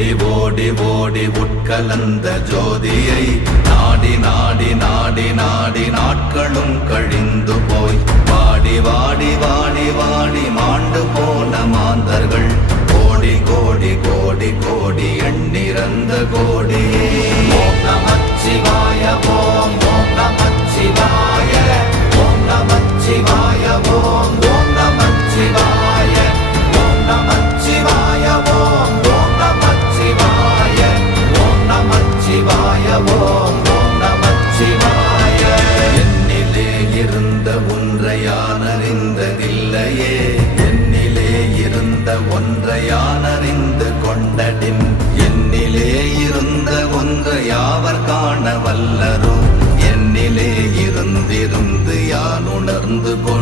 ஓடி ஓடி உட்கலந்த ஜோதியை நாடி நாடி நாடி நாடி நாட்களும் கழிந்து போய் வாடி வாடி வாடி வாடி மாண்டு போன மாந்தர்கள் கோடி கோடி கோடி கோடி எண்ணிறந்த கோடியே. ஓம் நமச்சிவாய ஓம் ஓம் நமச்சிவாய ஓம் நமச்சிவாய ஓம் ஓம் நமச்சிவாய ஓம் நமச்சிவாய ஓம் ஓம் நமச்சிவாய ஓம் நமச்சிவாய ஓம் ஓம் நமச்சிவாய. என்னிலே இருந்த ஒன்றை யான் அறிந்ததில்லையே, என்னிலே இருந்த ஒன்றை யான் அறிந்து கொண்டடின், என்னிலே இருந்த ஒன்றை யாவர் காண வல்லரோ, என்னிலே இருந்திருந்து யான் உணர்ந்து கொண்டேன்.